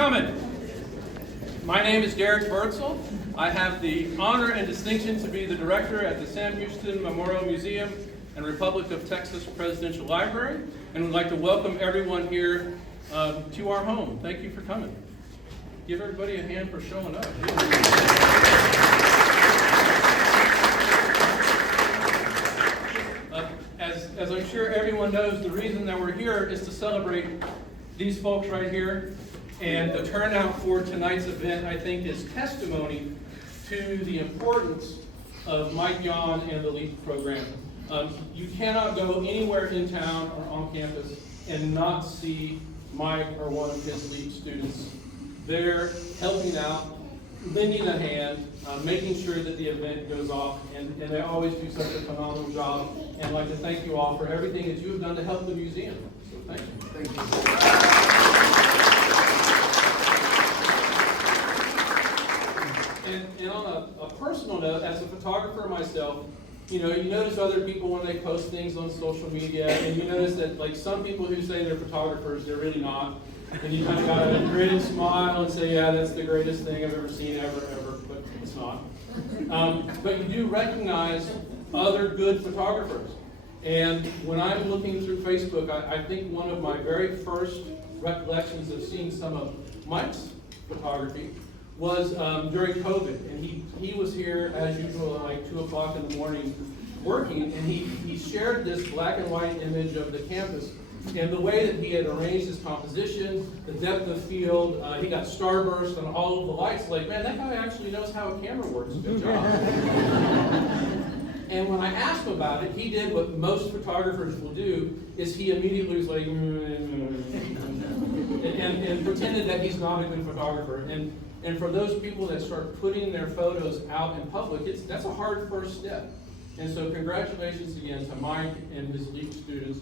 coming. My name is Derek Bertzel. I have the honor and distinction to be the director at the Sam Houston Memorial Museum and Republic of Texas Presidential Library, and would like to welcome everyone here to our home. Thank you for coming. Give everybody a hand for showing up. As I'm sure everyone knows, the reason that we're here is to celebrate these folks right here. And the turnout for tonight's event, I think, is testimony to the importance of Mike Yon and the LEAP program. You cannot go anywhere in town or on campus and not see Mike or one of his LEAP students. They're helping out, lending a hand, making sure that the event goes off, and they always do such a phenomenal job. And I'd like to thank you all for everything that you have done to help the museum. So thank you. Thank you. And on a personal note, as a photographer myself, you notice other people when they post things on social media, and you notice that like some people who say they're photographers, they're really not. And you kind of got to grin and smile and say, yeah, that's the greatest thing I've ever seen ever, but it's not. But you do recognize other good photographers. And when I'm looking through Facebook, I think one of my very first recollections of seeing some of Mike's photography was during COVID, and he was here as usual at like 2 o'clock in the morning working, and he shared this black and white image of the campus and the way that he had arranged his composition, the depth of field. He got starburst on all of the lights. Like, man, that guy actually knows how a camera works. Good job. And when I asked him about it, he did what most photographers will do, is he immediately was like, and pretended that he's not a good photographer. And for those people that start putting their photos out in public, that's a hard first step. And so congratulations again to Mike and his LEAP students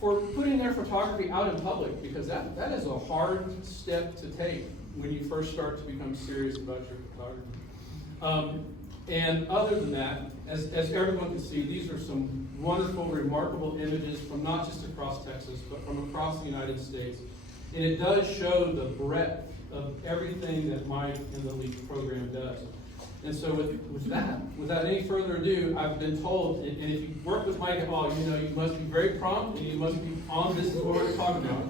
for putting their photography out in public, because that is a hard step to take when you first start to become serious about your photography. And other than that, as everyone can see, these are some wonderful, remarkable images from not just across Texas, but from across the United States. And it does show the breadth of everything that Mike and the LEAP program does. And so without any further ado, I've been told, and if you work with Mike at all, you must be very prompt and you must be on this is what we're talking about.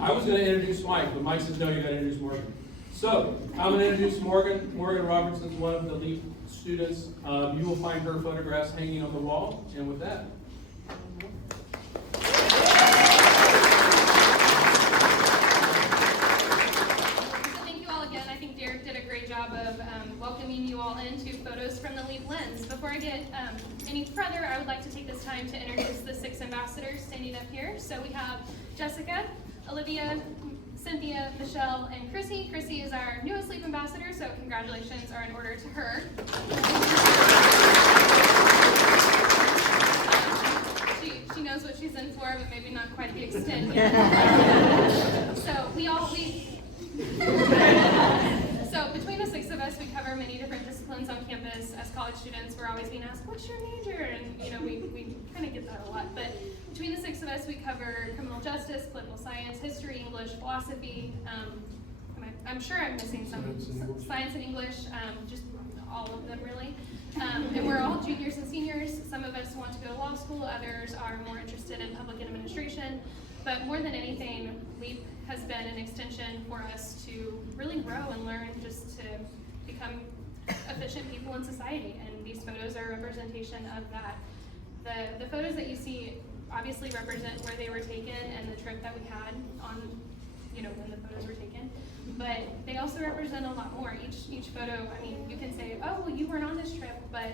I was going to introduce Mike, but Mike says, no, you got to introduce Morgan. So I'm going to introduce Morgan. Morgan Robertson is one of the LEAP students. You will find her photographs hanging on the wall. And with that, of welcoming you all into Photos from the LEAP Lens. Before I get any further, I would like to take this time to introduce the 6 ambassadors standing up here. So we have Jessica, Olivia, Cynthia, Michelle, and Chrissy. Chrissy is our newest LEAP ambassador, so congratulations are in order to her. She knows what she's in for, but maybe not quite the extent yet. So between the 6 of us, we cover many different disciplines on campus. As college students, we're always being asked, what's your major? And we kind of get that a lot. But between the 6 of us, we cover criminal justice, political science, history, English, philosophy. I'm sure I'm missing some science and English, just all of them really. And we're all juniors and seniors. Some of us want to go to law school, others are more interested in public administration. But more than anything, LEAP has been an extension for us to really grow and learn, just to become efficient people in society. And these photos are a representation of that. The photos that you see obviously represent where they were taken and the trip that we had on, when the photos were taken. But they also represent a lot more. Each photo, you can say, oh, well, you weren't on this trip, but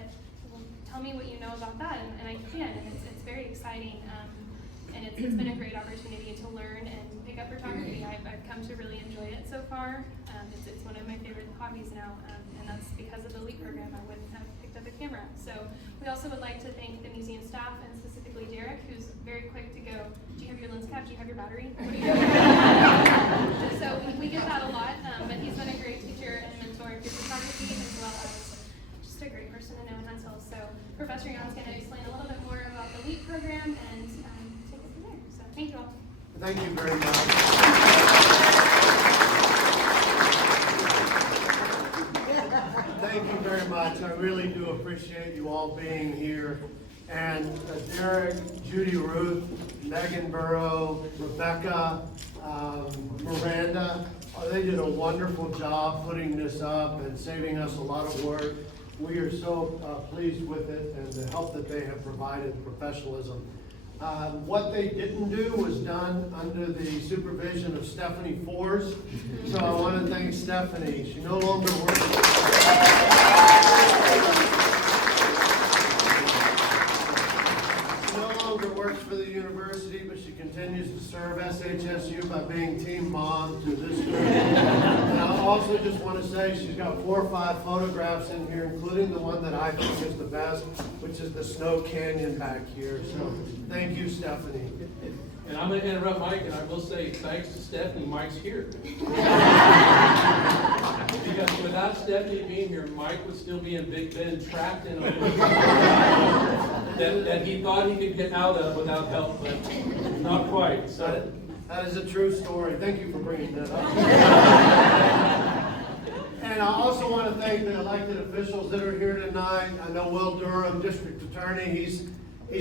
tell me what you know about that, and I can. And it's very exciting. And it's been a great opportunity to learn and pick up photography. I've come to really enjoy it so far. It's one of my favorite hobbies now, and that's because of the LEAP program. I wouldn't have picked up a camera. So we also would like to thank the museum staff, and specifically Derek, who's very quick to go, do you have your lens cap? Do you have your battery? What do you have? So we get that a lot, but he's been a great teacher and mentor for photography, as well as just a great person to know in Huntsville. So Professor Yon's going to explain a little bit more about the LEAP program and take it from there. So thank you all. Thank you very much. very much. I really do appreciate you all being here. And Derek, Judy Ruth, Megan Burrow, Rebecca, Miranda, they did a wonderful job putting this up and saving us a lot of work. We are so pleased with it and the help that they have provided, professionalism. What they didn't do was done under the supervision of Stephanie Force. So I want to thank Stephanie. She no longer works. She no longer works for the university, but she continues to serve SHSU by being team mom to this group. And I also just want to say she's got 4 or 5 photographs in here, including the one that I think is the best, which is the Snow Canyon back here. So thank you, Stephanie. And I'm gonna interrupt Mike, and I will say, thanks to Stephanie, Mike's here. Because without Stephanie being here, Mike would still be in Big Bend, trapped in a loop that he thought he could get out of without help, but not quite, so. That is a true story. Thank you for bringing that up. And I also want to thank the elected officials that are here tonight. I know Will Durham, District Attorney, he's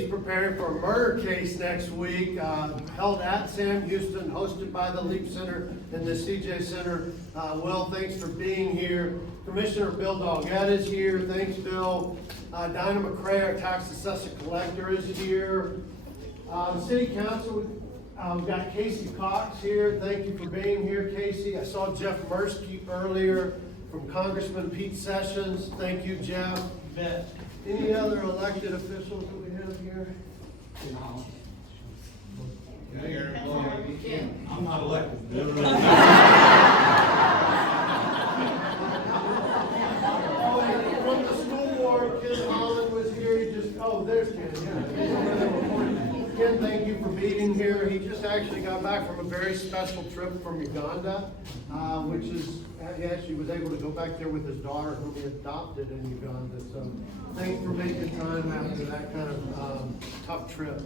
preparing for a murder case next week, held at Sam Houston, hosted by the Leap Center and the CJ Center. Will, thanks for being here. Commissioner Bill Doggett is here. Thanks, Bill. Dinah McCray, our tax assessor collector, is here. City Council, we've got Casey Cox here. Thank you for being here, Casey. I saw Jeff Mursky earlier from Congressman Pete Sessions. Thank you, Jeff. Bet. Any other elected officials that we have here? Mayor, I'm not elected. Oh, and from the school board, Ken Holland was here. He just, oh, there's Ken, yeah. Ken, thank you for being here. He just actually got back from a very special trip from Uganda, which is, he actually was able to go back there with his daughter whom he adopted in Uganda. So thanks for making time after that kind of tough trip.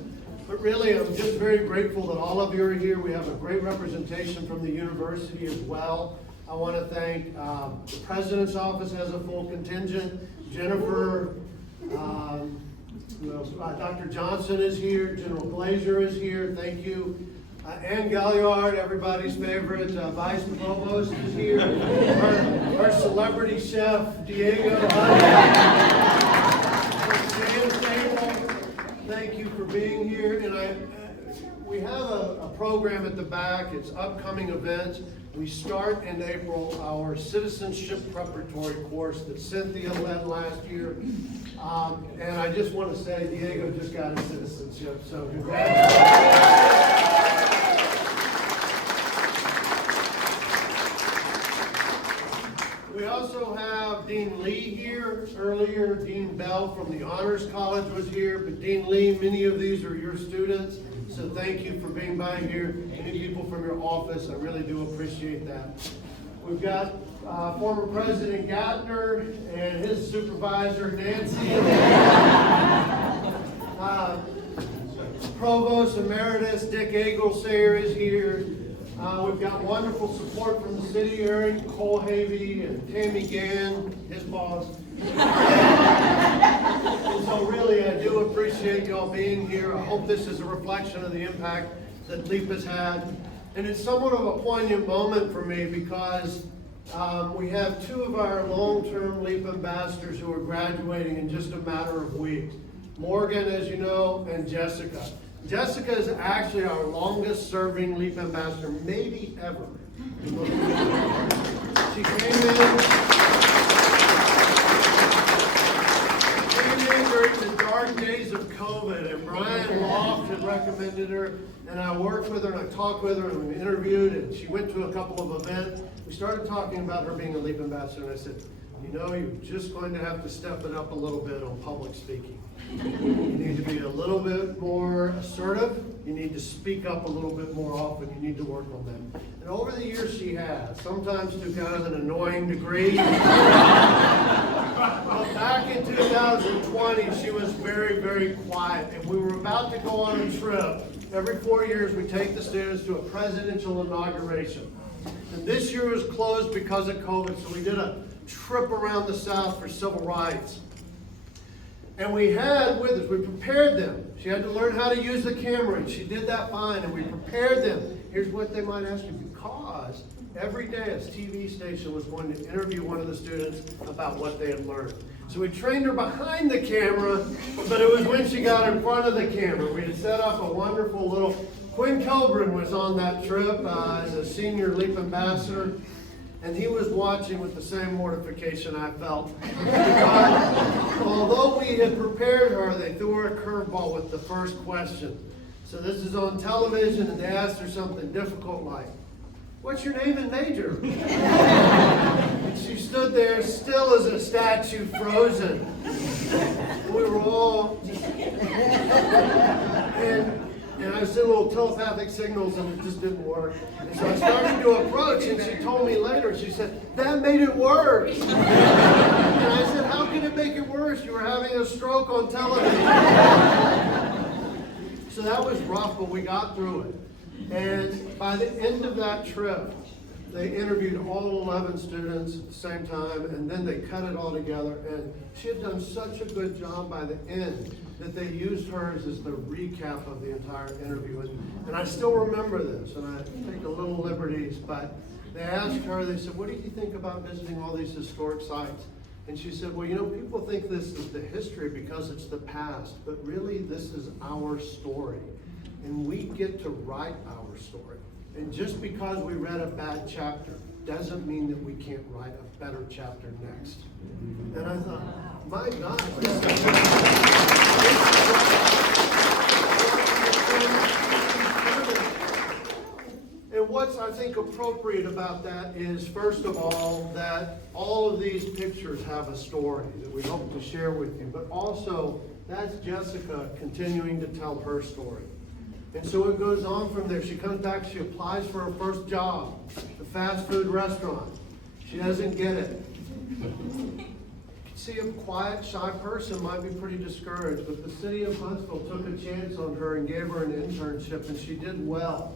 But really, I'm just very grateful that all of you are here. We have a great representation from the university as well. I want to thank the President's Office has a full contingent. Jennifer, who else? Dr. Johnson is here. General Glazer is here. Thank you. Ann Galliard, everybody's favorite Vice Provost, is here. Our celebrity chef, Diego. Thank you for being here. And we have a program at the back. It's upcoming events. We start in April our citizenship preparatory course that Cynthia led last year. And I just want to say Diego just got his citizenship, so congratulations. We also have Dean Lee here. Earlier, Dean Bell from the Honors College was here, but Dean Lee, many of these are your students, so thank you for being by here. Many people from your office, I really do appreciate that. We've got former President Gattner and his supervisor, Nancy. Provost Emeritus Dick Agelsayer is here. We've got wonderful support from the city, Eric Colhavy and Tammy Gann, his boss. And so really, I do appreciate y'all being here. I hope this is a reflection of the impact that LEAP has had. And it's somewhat of a poignant moment for me because we have 2 of our long-term LEAP ambassadors who are graduating in just a matter of weeks. Morgan, as you know, and Jessica. Jessica is actually our longest serving LEAP ambassador, maybe ever. She came in during the dark days of COVID, and Brian Loft had recommended her, and I worked with her, and I talked with her, and we interviewed, and she went to a couple of events. We started talking about her being a LEAP ambassador, and I said, you know, you're just going to have to step it up a little bit on public speaking. You need to be a little bit more assertive. You need to speak up a little bit more often. You need to work on that. And over the years she has, sometimes to kind of an annoying degree. But back in 2020, she was very, very quiet. And we were about to go on a trip. Every 4 years, we take the students to a presidential inauguration. And this year was closed because of COVID, so we did a trip around the South for civil rights. And we had with us, we prepared them. She had to learn how to use the camera, and she did that fine, and we prepared them. Here's what they might ask you, because every day a TV station was going to interview one of the students about what they had learned. So we trained her behind the camera, but it was when she got in front of the camera. We had set up a wonderful little, Quinn Kelbrin was on that trip as a senior LEAP ambassador, and he was watching with the same mortification I felt. Because although we had prepared her, they threw her a curveball with the first question. So this is on television, and they asked her something difficult like, "What's your name and major?" And she stood there still as a statue, frozen. We were all, and I sent little telepathic signals, and it just didn't work. And so I started to approach, and she told me later, she said, "That made it worse." And I said, "How can it make it worse? You were having a stroke on television." So that was rough, but we got through it. And by the end of that trip, they interviewed all 11 students at the same time, and then they cut it all together. And she had done such a good job by the end that they used hers as the recap of the entire interview. And I still remember this, and I take a little liberties, but they asked her, they said, "What do you think about visiting all these historic sites?" And she said, "Well, you know, people think this is the history because it's the past, but really this is our story. And we get to write our story. And just because we read a bad chapter doesn't mean that we can't write a better chapter next." And I thought, my God. And what's, I think, appropriate about that is, first of all, that all of these pictures have a story that we hope to share with you. But also, that's Jessica continuing to tell her story. And so it goes on from there. She comes back, she applies for her first job, a fast food restaurant. She doesn't get it. See, a quiet, shy person might be pretty discouraged, but the city of Huntsville took a chance on her and gave her an internship, and she did well.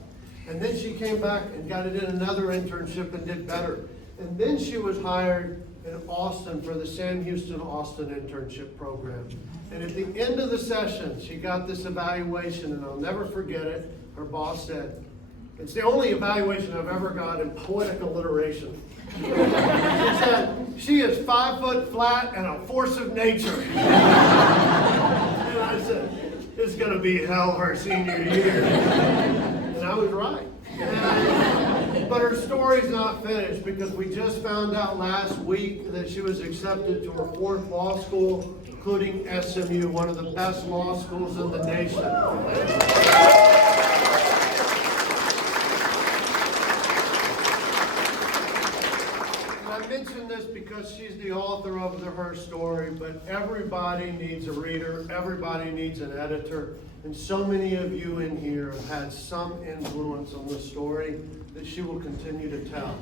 And then she came back and got it in another internship and did better. And then she was hired in Austin for the Sam Houston Austin internship program. And at the end of the session, she got this evaluation, and I'll never forget it. Her boss said, "It's the only evaluation I've ever got in poetic alliteration." She said, "She is 5 foot flat and a force of nature." And I said, "It's going to be hell her senior year." And I was right. But her story's not finished, because we just found out last week that she was accepted to her 4th law school, including SMU, one of the best law schools in the nation. I mention this because she's the author of her story, but everybody needs a reader, everybody needs an editor, and so many of you in here have had some influence on the story that she will continue to tell.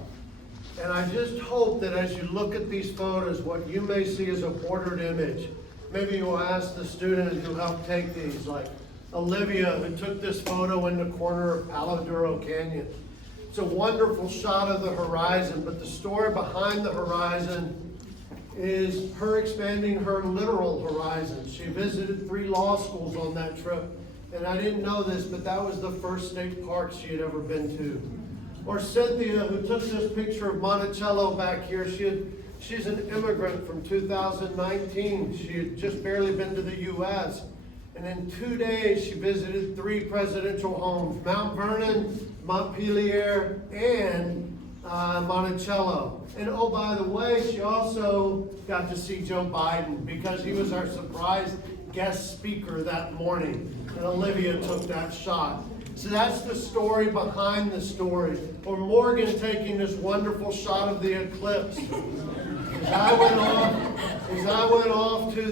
And I just hope that as you look at these photos, what you may see is a portrait image. Maybe you'll ask the student who helped take these, like Olivia, who took this photo in the corner of Palo Duro Canyon. It's a wonderful shot of the horizon, but the story behind the horizon is her expanding her literal horizon. She visited 3 law schools on that trip, and I didn't know this, but that was the first state park she had ever been to. Or Cynthia, who took this picture of Monticello back here. She's an immigrant from 2019. She had just barely been to the U.S. And in 2 days, she visited 3 presidential homes, Mount Vernon, Montpelier, and Monticello. And oh, by the way, she also got to see Joe Biden, because he was our surprise guest speaker that morning. And Olivia took that shot. So that's the story behind the story. Or Morgan taking this wonderful shot of the eclipse. As I went off to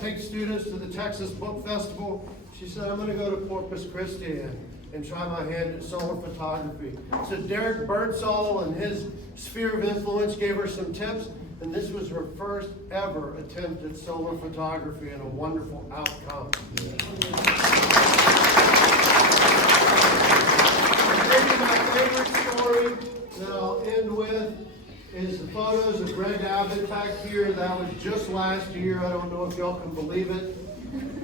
take students to the Texas Book Festival, she said, "I'm going to go to Corpus Christi and try my hand at solar photography." So Derek Birdsall and his sphere of influence gave her some tips, and this was her first ever attempt at solar photography, and a wonderful outcome. Maybe my favorite story that I'll end with is the photos of Greg Abbott back here. That was just last year. I don't know if y'all can believe it.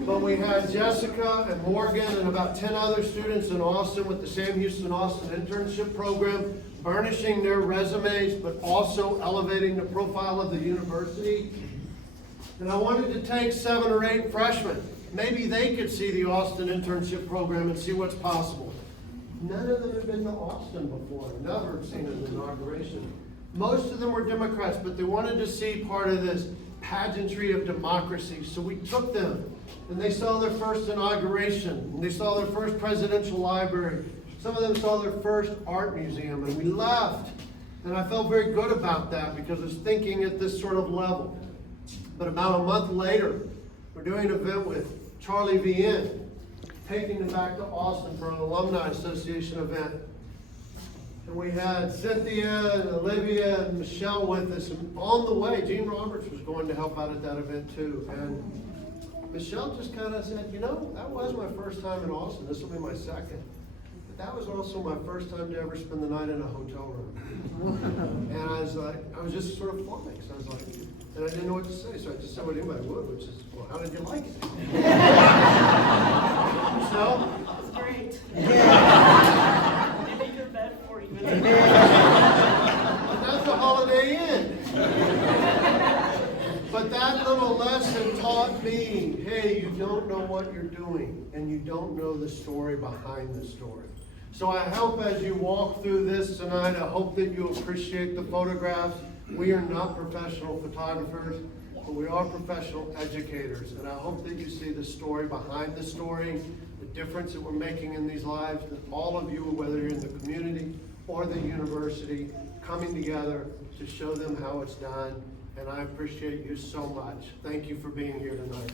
But we had Jessica and Morgan and about 10 other students in Austin with the Sam Houston Austin Internship Program, burnishing their resumes, but also elevating the profile of the university. And I wanted to take 7 or 8 freshmen. Maybe they could see the Austin Internship Program and see what's possible. None of them had been to Austin before, never seen an inauguration. Most of them were Democrats, but they wanted to see part of this pageantry of democracy. So we took them, and they saw their first inauguration, and they saw their first presidential library. Some of them saw their first art museum, and we left. And I felt very good about that because I was thinking at this sort of level. But about a month later, we're doing an event with Charlie VN, taking them back to Austin for an Alumni Association event. And we had Cynthia and Olivia and Michelle with us. And on the way, Gene Roberts was going to help out at that event too. And Michelle just kind of said, you know, that was my first time in Austin. This will be my second. But that was also my first time to ever spend the night in a hotel room. And I was like, I was just sort of flummoxed. I was like, and I didn't know what to say. So I just said what anybody would, which is, well, how did you like it? So, It was great. They made your bed for you. but that's the Holiday Inn. But that little lesson taught me, hey, you don't know what you're doing, and you don't know the story behind the story. So I hope as you walk through this tonight, I hope that you appreciate the photographs. We are not professional photographers, but we are professional educators. And I hope that you see the story behind the story, the difference that we're making in these lives, that all of you, whether you're in the community or the university, coming together to show them how it's done. And I appreciate you so much. Thank you for being here tonight.